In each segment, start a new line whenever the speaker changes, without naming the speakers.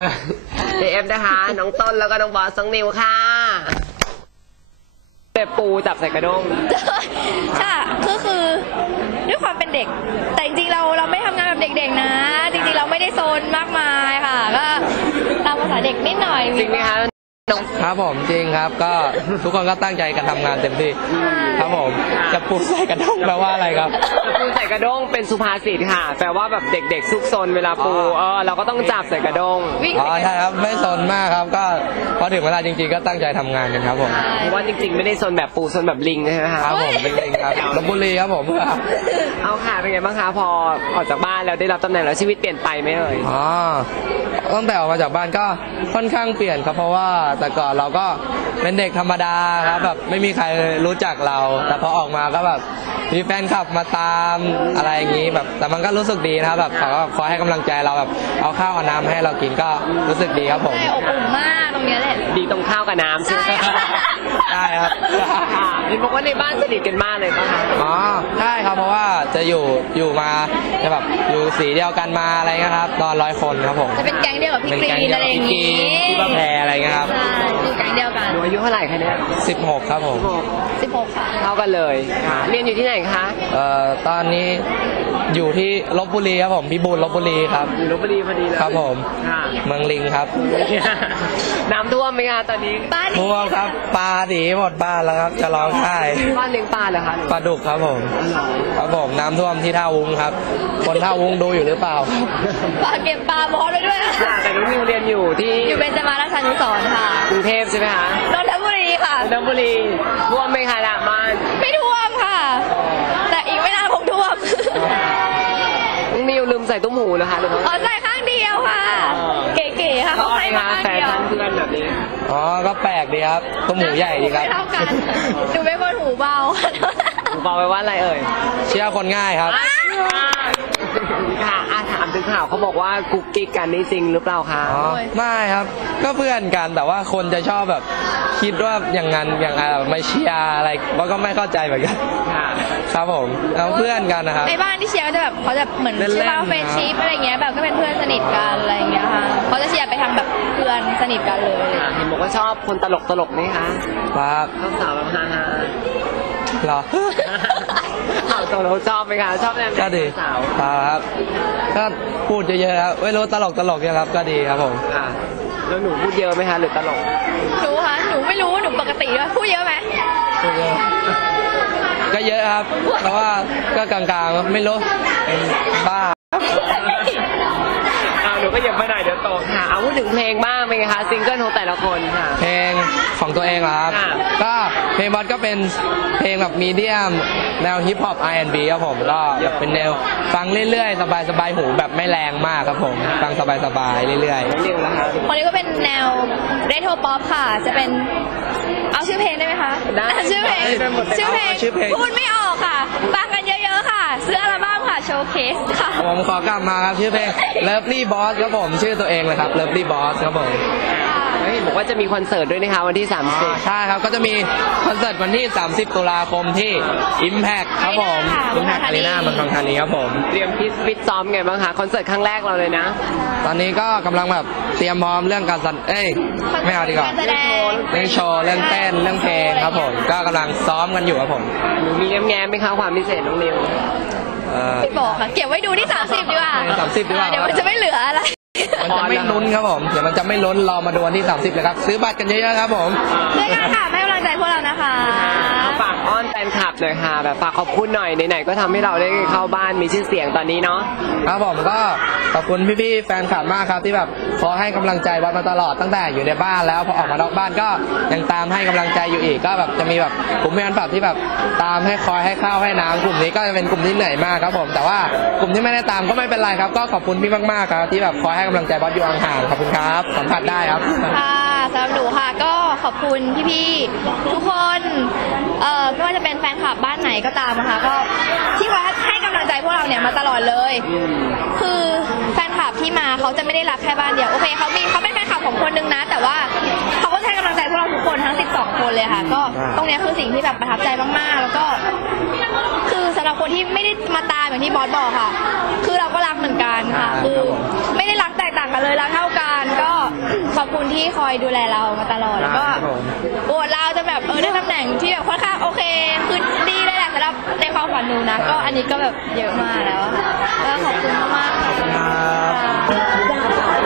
เอฟนะคะน้องต้นแล้วก็น้องบอสน้องนิวค่ะเด็ปูจับใส่กระด้ง
ค่ะคือด้วยความเป็นเด็กแต่จริงๆเราไม่ทำงานแบบเด็กๆนะจริงๆเราไม่ได้โซนมากมายค่ะก็ตามภาษาเด็กนิดหน่อย
จริงไหมคะ
ครับผมจริงครับก็ทุกคนก็ตั้งใจกันทำงานเต็มที่ครับผมจะปูใส่กระด้งแปลว่าอะไรครับ
จะปูใส่กระด้งเป็นสุภาษิตค่ะแปลว่าแบบเด็กๆซุกซนเวลาปูเราก็ต้องจับใส่กระด้ง
อ๋อใช่ครับไม่ซนมากครับก็พอถึงเวลาจริงๆก็ตั้งใจทำงานกันครับผม
เพราะว่าจริงๆไม่ได้ซนแบบปูซนแบบลิงใช่ไหมคะ
ครับผมเป็นลิงครับลพบุรีครับผม
เอาค่ะเป็นไงบ้างคะพอออกจากบ้านแล้วได้รับตำแหน่งแล้วชีวิตเปลี่ยนไปไหมเอ่ย
อ๋อตั้งแต่ออกมาจากบ้านก็ค่อนข้างเปลี่ยนครับเพราะว่าแต่ก่อนเราก็เป็นเด็กธรรมดาครับแบบไม่มีใครรู้จักเราแต่พอออกมาก็แบบมีแฟนคลับมาตามอะไรอย่างนี้แบบแต่มันก็รู้สึกดีนะครับแบบเขาก็คอยให้กำลังใจเราแบบเอาข้าวเอาน้ำให้เรากินก็รู้สึกดีครับผม
ใช่อบอุ่นมากตรงนี้แหละ
ดีตรงข้าวกับน้ำใช่ไหม
ใช่ครับ
เห็นบอกว่าในบ้านสนิทกันมากเลยป่ะคะ
อ๋อใช่ครับเพราะว่าจะอยู่มาจะแบบอยู่สีเดียวกันมาอะไรเงี้ยครับตอน100 คนครับผม
จะเป็นแก๊งเดียวกับพี่กรีนอะไรอย่างงี้
ที่บ้านแพรอะไรเงี้ยครับ
อยู่แก๊งเดียวกัน
อายุเท่าไหร่คะเนี่ย
16ครับผม
16ค่ะ
เท่ากันเลยเรียนอยู่ที่ไหนคะ
ตอนนี้อยู่ที่ลพบุรีครับผมพิบูลลพบุรีครับ
อยู่ลพบุรีพอดีเลย
ครับผมเมืองลิงครับ
น้ำท่วมไหมคะตอนนี้
ท่วมครับปลาหนีหมดบ้านแล้วครับจะร้องไห้
บ้านเลี้ยงปลาเหรอคะ
ปลาดุกครับผมครับผมน้ำท่วมที่ท่าวุ้งครับคนท่าวุ้งดูอยู่หรือเปล่า
ปลาเก็บปลาบอสด้วย
แต่น้องนิวเรียนอยู่ที่
อยู่เบญจมาราชานุสรณ์ค่ะ
กรุงเทพใช่ไหมคะ
นนทบุรีค่ะ
นนทบุรีท่วมไหมคะล่ะบ้าน
ไม่ท่วมค่ะแต่อีกไม่นานคงท่วม
นิวลืมใส่ตุ้มหูนะคะหรือว่า
ใส่ข้างเดียวค่ะเก๋ๆค่ะเขาใส่มาข้างเดียว
เพื่อนแบบนี้
ก็แปลกดีครับตุ้มหูใหญ่ดีครับ
ไม่เท่ากันดูไม่บนหูเบา
หูเบาไปว่าอะไรเอ่ย
เชื่อคนง่ายครับ
ค่ะถามถึงข่าวเขาบอกว่ากุ๊กกิ๊กกันนี่จริงหรือเปล่าคะ
ไม่ครับก็เพื่อนกันแต่ว่าคนจะชอบแบบคิดว่าอย่างนั้นอย่างอะไรไม่เชียร์อะไรก็ไม่เข้าใจเหมือนกันครับผมเราเพื่อนกันนะครับ
ในบ้านที่เชียร์ก็จะแบบเขาจะเหมือนชื่อว่าเฟรนชิพอะไรเงี้ยแบบก็เป็นเพื่อนสนิทกันอะไรเงี้ยค่ะเขาจะเชียร์ไปทางแบบเพื่อนสนิทกันเลย
เห็นบอกว่าชอบคนตลกไหมคะ
ครับ
ชอบสาวแบบฮา
หรอ
เอาตัวเราชอบไหมคะชอบแนว
ก็ดี
สาว
ครับก็พูดเยอะๆครับไม่รู้ตลกเนี่ยครับก็ดีครับผม
แล้วหนูพูดเยอะไหมคะหรือตลก
หนูคะหนูไม่รู้หนูปกติด้วยพูดเยอะไหม
พูดเยอะก็เยอะครับเพราะว่าก็กลางๆไม่รู้บ้า
หนูก็ยังไม่ได้เดี๋ยวโตค่ะเอาพูดถึงเพลงบ้างเป็นไงคะซิงเกิลของแต่ละคนค่ะ
เพลงของตัวเองเหรอครับก็เพลงบอสก็เป็นเพลงแบบมีเดียมแนวฮิปฮอป R&B ครับผมก็แบบเป็นแนวฟังเรื่อยๆสบายหูแบบไม่แรงมากครับผมฟังสบายเรื่อย
ๆเร็วแล้วค่ะ
คนนี้ก็เป็นแนวเรโทรป๊อปค่ะจะเป็นเอาชื่อเพลงได้ไหมคะชื่อเพลงพูดไม่ออกค่ะฟังกันเยอะๆค่ะซื้ออัลบั้มค่ะโชว์เคสค่ะ
ผมขอกลับมาครับชื่อเพลง Lovely Boss ครับผมชื่อตัวเองเลยครับ Lovely Boss ครับผม
บอกว่าจะมีคอนเสิร์ตด้วยนะคะวันที่30
ใช่ครับก็จะมีคอนเสิร์ตวันที่30 ตุลาคมที่ Impact ครับผม Impact Arena เมืองทองธานีครับผม
เตรียมฟิตซ้อมไงบ้างคะคอนเสิร์ตครั้งแรกเราเลยนะ
ตอนนี้ก็กำลังแบบเตรียมพร้อมเรื่องการไม่เอาดีกว่าเรื่องโชว์เรื่องเต้นเรื่องเพลงครับผมก็กำลังซ้อมกันอยู่ครับผม
มีแง้มไหมคะความพิเศษน้องนิว
ไม่บอกค่ะเก็บไว้ดูที่30ดีกว่า
30ดีกว่า
เดี๋ยวมันจะไม่เหลืออะไร
มันจะไม่ลุ้นครับผมเดี๋ยวมันจะไม่ล้นรอมาดูวันที่30เลยครับซื้อบัตรกันเยอะๆครับผม
ซื้อกันค่ะให้กำลังใจพวกเรานะคะ
ฝากอ้อนแฟนคลับหน่อยค่ะแบบฝากขอบคุณหน่อยไหนๆก็ทำให้เราได้เข้าบ้านมีชื่อเสียงตอนนี้เนาะ
ครับผมก็ขอบคุณพี่ๆแฟนคลับมากครับที่แบบขอให้กำลังใจวัดมาตลอดตั้งแต่อยู่ในบ้านแล้วพอออกมานอกบ้านก็ยังตามให้กำลังใจอยู่อีกก็แบบจะมีแบบกลุ่มแฟนคลับที่แบบตามให้คอยให้ข้าวให้น้ำกลุ่มนี้ก็จะเป็นกลุ่มที่เหนื่อยมากครับผมแต่ว่ากลุ่มที่ไม่ได้ตามก็ไม่เป็นไรครับก็ขอบคุณพี่มากๆครับที่แบบคอยให้กำลังใจวัดอยู่ห่างๆขอบคุณครับสัมผัสได้ครับ
ค่ะสำหรับหนูค่ะก็ขอบคุณพี่ๆทุกคนไม่ว่าจะเป็นแฟนคลับบ้านไหนก็ตามนะคะก็ที่ว่าให้กำลังใจพวกเราเนี่ยมาตลอดเลยคือแฟนคลับที่มาเขาจะไม่ได้รักแค่บ้านเดียวโอเคเขาเป็นแฟนคลับของคนนึงนะแต่ว่าเขาก็ให้กำลังใจพวกเราทุกคนทั้ง12คนเลยค่ะก็ตรงนี้คือสิ่งที่แบบประทับใจมากๆแล้วก็คือสำหรับคนที่ไม่ได้มาตามอย่างที่บอสบอกค่ะคือเราก็รักเหมือนกันค่ะคือไม่ได้รักแตกต่างกันเลยรักเท่ากันก็ที่คอยดูแลเรามาตลอดแล้วก็โหวตเราจะแบบได้ตำแหน่งที่แบบค่อนข้างโอเคคือดีเลยแหละสำหรับในความฝันหนูนะก็อันนี้ก็แบบเยอะมากแล้วก็ขอบคุณมากๆค่ะ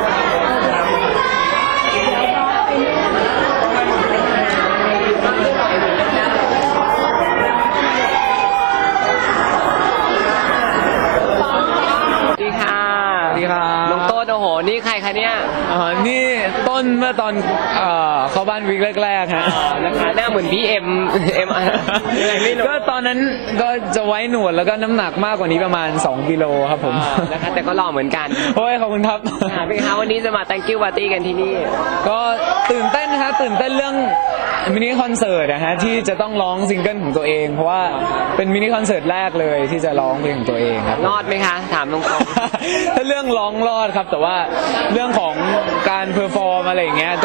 สวัสดีค่ะ
สวัสดีครับ
น้องโต้นโอ้โหนี่ใครคะเนี่ย
นี่ต้นเมื่อตอนเข้าบ้านวิกแรกๆฮะ
นะคะหน้าเหมือนพี่เอ็มอะไรไม่รู้
ก็ตอนนั้นก็จะไว้หนวดแล้วก็น้ำหนักมากกว่านี้ประมาณ2กิโลครับผม
นะคะแต่ก็หล่อเหมือนกัน
โอ้ยขอบคุณครับ
ค่ะเป็นไงคะวันนี้จะมา thank you party กันที่นี่
ก็ตื่นเต้นฮะตื่นเต้นเรื่องมินิคอนเสิร์ตนะฮะที่จะต้องร้องซิงเกิลของตัวเองเพราะว่าเป็นมินิคอนเสิร์ตแรกเลยที่จะร้องเพลงของตัวเองครับ
รอดไหมคะถามตรง
ถ้าเรื่องร้องรอดครับแต่ว่าเรื่องของการเพอร์ฟอร์มอะไรอย่างเงี้ย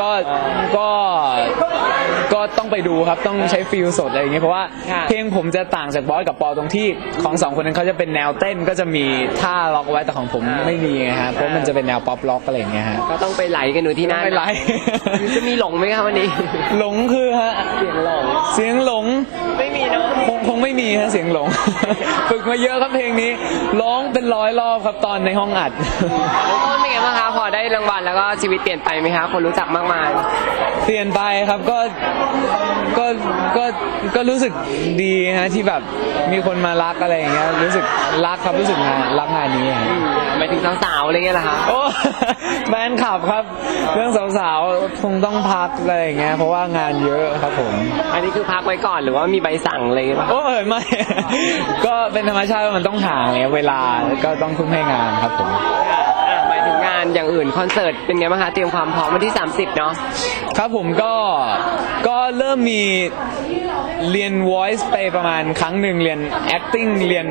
ก็ต้องไปดูครับต้องใช้ฟีลสดอะไรอย่างเงี้ยเพราะว่าเพลงผมจะต่างจากบอสกับปอตรงที่ของสองคนนั้นเขาจะเป็นแนวเต้นก็จะมีท่าล็อกไว้แต่ของผมไม่มีไงฮะเพราะมันจะเป็นแนวป๊อปล็อกอะไรอย่างเงี้ยฮะ
ๆก็ต้องไปไหลกันอยู่ที่นั่น
ไม่ไร
จะมีหลงไหมคะวันนี้
หลงคือฮะ
เสียงหลง
เสียงหลง
ไม่มีเนาะ
คงไม่มีฮะเสียงหลง ฝึกมาเยอะครับเพลงนี้ร้องเป็น100 รอบครับตอนในห้องอัด
น้องต้นเป็นไงบ้างคะพอได้รางวัลแล้วก็ชีวิตเปลี่ยนไปไหมคะคนรู้จักมากมาย
เปลี่ยนไปครับก็รู้สึกดีฮะที่แบบมีคนมารักอะไรอย่างเงี้ยรู้สึกรักครับรู้สึกรักงานนี้ฮะ
หมายถึงสาวๆอะไรเงี้ยเหรอคะ
โอ้ แฟนคลับครับ เรื่องสาวๆคงต้องพักอะไรอย่างเงี้ยเพราะว่างานเยอะครับผม
อันนี้คือพักไว้ก่อนหรือว่ามีใบสั่งอะไรเงี้ยปะ
โอ้ยไม่ ก็เป็นธรรมชาติว่ามันต้องหาไงเวลาก็ต้องทุ่มให้งานครับผม
หมายถึงงานอย่างอื่นคอนเสิร์ตเป็นไงบ้างคะเตรียมความพร้อมวันที่ 30 เนาะ
ครับผมก็เริ่มมีเรียน voice ไปประมาณครั้งหนึ่งเรียน acting เรียน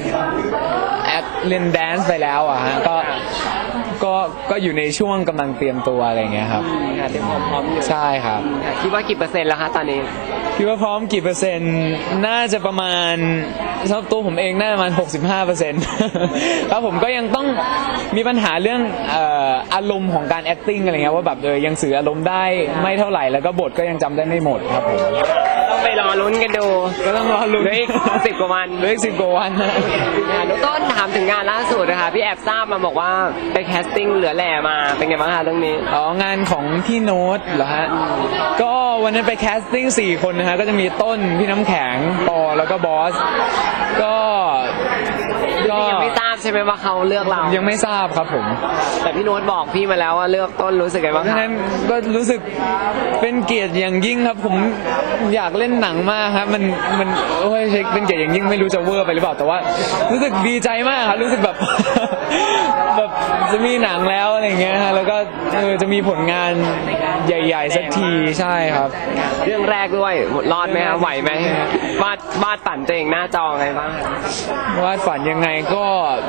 dance ไปแล้วอะฮะก็อยู่ในช่วงกำลังเตรียมตัวอะไรอย่างเงี้ยครับ
ค่ะเตรียมความพร้อมอยู่
ใช่ครับ
คิดว่ากี่เปอร์เซ็นต์แล้วคะตอนนี้
คิดว่าพร้อมกี่เปอร์เซ็นต์น่าจะประมาณสำหรับตัวผมเองน่าจะประมาณ 65% ครับผมก็ยังต้องมีปัญหาเรื่องอารมณ์ของการ acting อะไรเงี้ยว่าแบบยังสื่ออารมณ์ได้ไม่เท่าไหร่แล้วก็บทก็ยังจำได้ไม่หมดครับผม
ต้องไปรอลุ้นกันดู
ก็ต้องรอลุ้น
เหลืออีก10 กว่าวัน
เหลืออีก10 กว่าวันนะ
น้องต้นถามถึงงานล่าสุดนะคะพี่แอบทราบมาบอกว่าไปแคสติ้งเหลือแหล่มาเป็นไงบ้างคะเรื่องนี้
อ๋องานของพี่โน้ตเหรอฮะก็วันนั้นไปแคสติ้ง4 คนนะฮะก็จะมีต้นพี่น้ำแข็งปอแล้วก็บอสก็
ยังไม่ทราบใช่ไหมว่าเขาเลือกเรา
ยังไม่ทราบครับผม
แต่พี่โน้ตบอกพี่มาแล้วว่าเลือกต้นรู้สึกไงบ้าง
เพราะ
คะ
ฉะนั้นก็รู้สึกเป็นเกียรติอย่างยิ่งครับผมอยากเล่นหนังมากครับมันโอ้ยเป็นเกียรติอย่างยิ่งไม่รู้จะเวอร์ไปหรือเปล่าแต่ว่ารู้สึกดีใจมากครับรู้สึกแบบ แบบจะมีหนังแล้วอะไรอย่างเงี้ยฮะแล้วก็จะมีผลงานใหญ่ๆสักทีใช่ครับ
เรื่องแรกด้วยรอดไหมคะไหวไหมวาดฝันตัวเองหน้าจอไงบ้างคะ
วาดฝันยังไงก็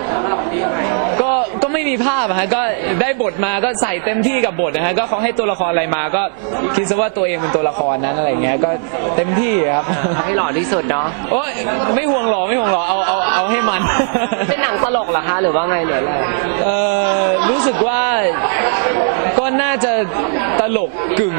ไม่มีภาพอะฮะก็ได้บทมาก็ใส่เต็มที่กับบทนะฮะก็เขาให้ตัวละครอะไรมาก็คิดซะว่าตัวเองเป็นตัวละครนั้นอะไรเงี้ยก็เต็มที่ครับ
ให้หล่อที่สุดเนาะ
โอ้ยไม่ห่วงหรอเอาให้มัน
เป็นหนังตลกเหรอคะหรือว่าไงหรืออะไร
รู้สึกว่าก็น่าจะตลกกึ่ง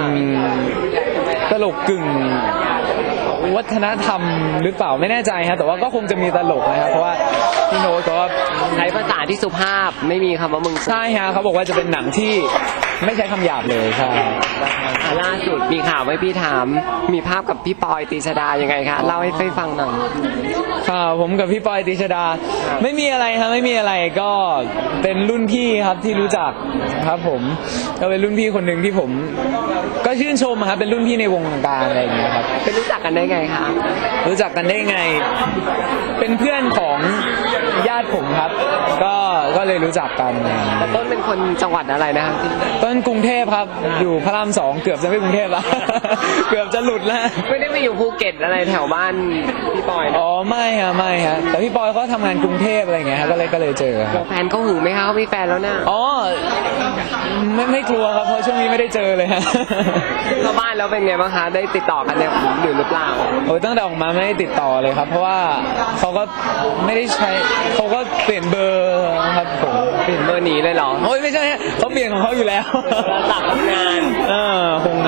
วัฒนธรรมหรือเปล่าไม่แน่ใจฮะแต่ว่าก็คงจะมีตลกนะครับเพราะว่าพี่โน้ตก็
ใช้ภาษาที่สุภาพไม่มีคำว่ามึง
ใช่ฮะเขาบอกว่าจะเป็นหนังที่ไม่ใช้คำหยาบเลยใช่
ล่าสุดมีข่าวให้พี่ถามมีภาพกับพี่ปอยตีชดายังไงคะเล่าให้ฟังหน่อย
ผมกับพี่ปอยตีชดาไม่มีอะไรครับไม่มีอะไรก็เป็นรุ่นพี่ครับที่รู้จักครับผมก็เป็นรุ่นพี่คนหนึ่งที่ผมก็ชื่นชมครับเป็นรุ่นพี่ในวงการอะไรอย่างเงี้ยครับ
เป็นรู้จักกันได้ไงคะ
รู้จักกันได้ไงเป็นเพื่อนของญาติผมครับก็เลยรู้จักกัน
แต่ต้นเป็นคนจังหวัดอะไรนะคะที่
ต้นกรุงเทพครับอยู่พระราม2เกือบจะไม่กรุงเทพแล้ว เกือบจะหลุดแล้ว
ไม่ได้ไปอยู่ภูเก็ตอะไรแถวบ้านพี่ปอยนะ
อ๋อไม่ฮะแต่พี่ปอยเขาทำงานกรุงเทพอะไรอย่างเงี้ยฮะก็เลยเจอครับ
แฟนเขาหึงไหมคะเขามีแฟนแล้วนะ
อ๋อไม่กลัวครับเพราะช่วงนี้ไม่ได้เจอเลยฮะ
เข้าบ้านแล้วเป็นไงบ้างคะได้ติดต่อกันเนี่ยหรือเปล่า
โอ้ยตั้งแต่ออกมาไม่ได้ติดต่อเลยครับ เพราะว่าเขาก็ไม่ได้ใช้เขาก็เปลี่ยนเบอร์ครับผม
เปลี่ยนเบอร์หนีเลยเหรอ
โอ้ยไม่ใช่ฮะเขาเปลี่ยนของเขาอยู่แล้ว
ตัดทำงาน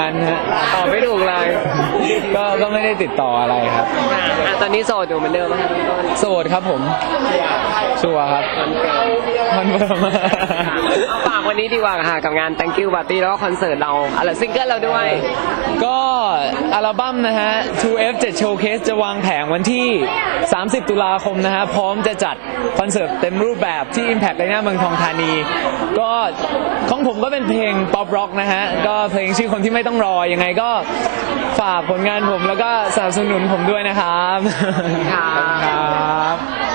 มันฮะ
ตอบไม่ถูกเลย
ก็ไม่ได้ติดต่ออะไรครับ
ตอนนี้โสดอยู่เหมือนเดิมไหมคะพี่ต้น
โสดครับผมชัวร์ครับคอนเฟิร์ม
เอาฝากวันนี้ดีกว่าค่ะกับงาน Thank you Party แล้วก็คอนเสิร์ตเราอะไรซิงเกิลเราด้วย
ก็อัลบั้มนะฮะ 2F7 Showcase จะวางแผงวันที่ 30 ตุลาคมนะฮะ พร้อมจะจัดคอนเสิร์ตเต็มรูปแบบที่ Impact Arena เมืองทองธานี ก็ของผมก็เป็นเพลงป๊อปร็อกนะฮะ ก็เพลงชื่อคนที่ไม่ต้องรอ ยังไงก็ฝากผลงานผมแล้วก็สนับสนุนผมด้วยนะครับ
ค่ะ
ครับ